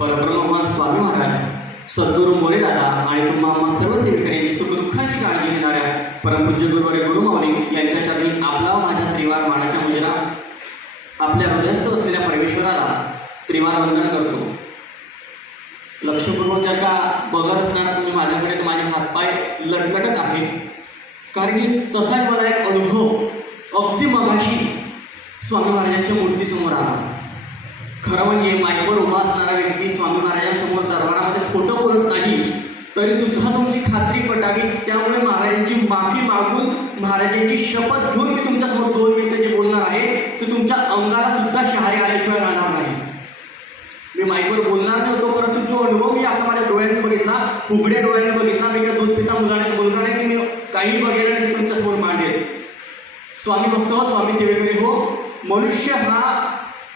परब्रह्म स्वामी महाराज, सद्गुरू मोरे दादा आणि तुम्हा सर्व सेवेकऱ्यांनी सुखदुःखाची काळजी घेणाऱ्या परमपूज्य गुरुवारी गुरुमाऊली यांच्या चरणी आपला व माझ्या त्रिवार मानाच्या मुजरा आपल्या हृदयस्थ असलेल्या परमेश्वराला त्रिवार वंदन करतो. लक्षपूर्वक जर का बघत असताना तुम्ही माझ्याकडे तर माझे हातपाय लटलटत आहे, कारण की तसाच मला एक अनुभव अगदी मगाशी स्वामी महाराजांच्या मूर्तीसमोर आला. खरं म्हणजे माईकवर उभा असणारा व्यक्ती स्वामी महाराजांसमोर दरबारामध्ये खोटं बोलत नाही, तरी सुद्धा तुमची खात्री पटावी. त्यामुळे महाराजांची माफी मागून महाराजांची शपथ घेऊन मी तुमच्यासमोर 2 मिनिटं जे बोलणार आहे ते तुमच्या अंगाला सुद्धा शहारे आल्याशिवाय राहणार नाही. मी माईकवर बोलणार नव्हतो, परंतु जो अनुभव मी आता माझ्या डोळ्यांनी बघितला, उघड्या डोळ्यांनी बघितला, मी काय दूध पिता मुलाने बोलणार नाही की मी काही बघेल आणि तुमच्यासमोर मांडेल. स्वामी भक्त हो, स्वामी सेवेकरी हो,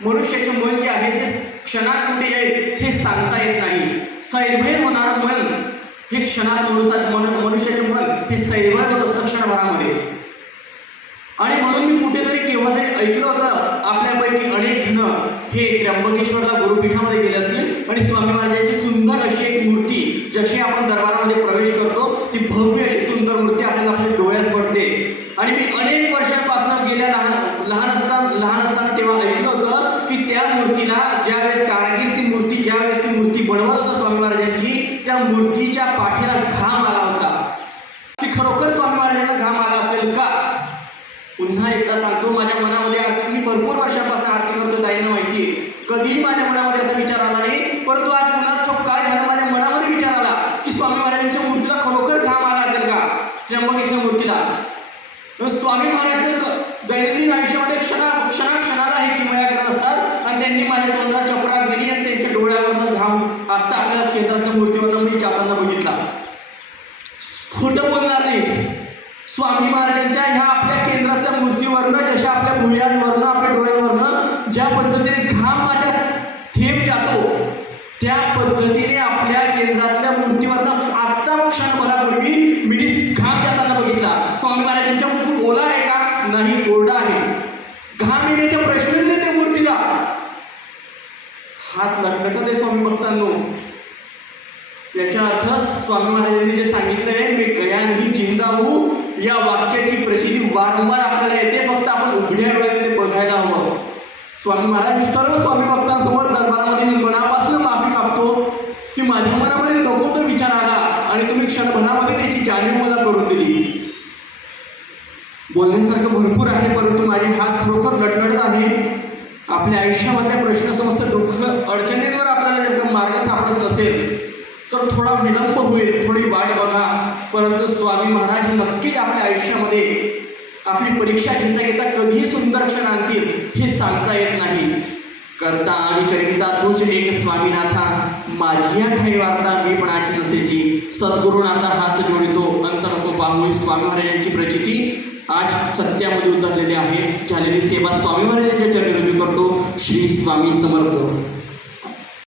मनुष्याचे मन जे आहे ते क्षणात कुठे येईल हे सांगता येत नाही. सैरभैर होणारं मन हे क्षणात मनुष्याचे मन हे सैरभैर होत असतं क्षणभरामध्ये. आणि म्हणून मी कुठेतरी केव्हा तरी ऐकलं होतं, आपल्यापैकी अनेक जण हे त्र्यंबकेश्वरला गुरुपीठामध्ये गेले असतील आणि स्वामी महाराजांची सुंदर अशी एक मूर्ती, जशी आपण दरबारामध्ये प्रवेश करतो ती भव्य अशी सुंदर मूर्ती आपल्याला आपल्या डोळ्यात पडते. आणि मी अनेक वर्षांपासून गेल्या लहान असताना तेव्हा ऐकलं होतं की त्या मूर्तीला ज्यावेळेस कारागीर ती मूर्ती बनवत होता स्वामी महाराजांची, त्या मूर्तीच्या पाठीला घाम आला होता. की खरोखर स्वामी महाराजांना घाम आला असेल का? पुन्हा एकदा सांगतो, माझ्या मनामध्ये मी भरपूर वर्षांपासून आरती करतो, ताईंना माहिती आहे, कधीही माझ्या मनामध्ये असा विचार आला नाही. परंतु आज कुणास ठाऊक काय झालं, माझ्या मनामध्ये विचार आला की स्वामी महाराजांच्या मूर्तीला खरोखर घाम आला असेल का, त्र्यंबकेच्या मूर्तीला. स्वामी महाराज दैनंदिन आयुष्यामध्ये क्षणाला हे किमया करत असतात आणि त्यांनी माझ्या तोंडाला चपराक दिली आणि त्यांच्या डोळ्यावरनं घाम आता आपल्या केंद्रातल्या मूर्तीवरनं मी जाताना बघितला. खोटं बोलणार नाही, स्वामी महाराजांच्या ह्या आपल्या केंद्रातल्या मूर्तीवरनं, जशा आपल्या भुयांवरनं, आपल्या डोळ्यांवरनं ज्या पद्धतीने घाम माझ्या थेंब जातो, त्या पद्धतीने आपल्या केंद्रातल्या मूर्तीवरनं आत्ता क्षणभरापूर्वी मी घाम जाताना बघितला. स्वामी महाराजांच्या मुकुट ओला आहे का? नाही, कोरडा आहे. घाम येण्याच्या प्रश्न नाही त्या मूर्तीला. हात लटलटत आहे स्वामी भक्तांनो. याचा अर्थ स्वामी महाराजांनी जे सांगितलंय, मी गया नाही जिंदा हूं, या वाक्याची प्रसिद्धी वारंवार आपल्याला येते, फक्त आपण उघड्या डोळ्याने बघायला हवं. स्वामी महाराज, मी सर्व स्वामी भक्तांसमोर दरबारामध्ये मनापासून माफी मागतो की माझ्या मनामध्ये नको तो विचार आला आणि तुम्ही क्षणभरामध्ये त्याची जाणीव मला करून दिली. बोलण्यासारखं भरपूर आहे, परंतु माझे हात खरोखर लटलटत आहे. आपल्या आयुष्यामधल्या प्रश्न समस्त दुःख अडचणींवर आपल्याला जर का मार्ग सापडत नसेल तर थोडा विलंब होईल, थोडी वाट बघा, परंतु स्वामी महाराज हे नक्कीच आपल्या आयुष्यामध्ये आपली परीक्षा घेता कधीही सुंदर क्षण आणतील हे सांगता येत नाही. करता आणि करिता तूच एक स्वामीनाथा, माझी ठाई वार्ता मी पणाची नसेची, सद्गुरुनाथा हात जोडितो अंतर नको पाहू. स्वामी महाराजांची प्रचिती आज सत्यामध्ये उतरलेली आहे. झालेली सेवा स्वामी महाराजांच्या चरणी रुजू करतो. श्री स्वामी समर्थ.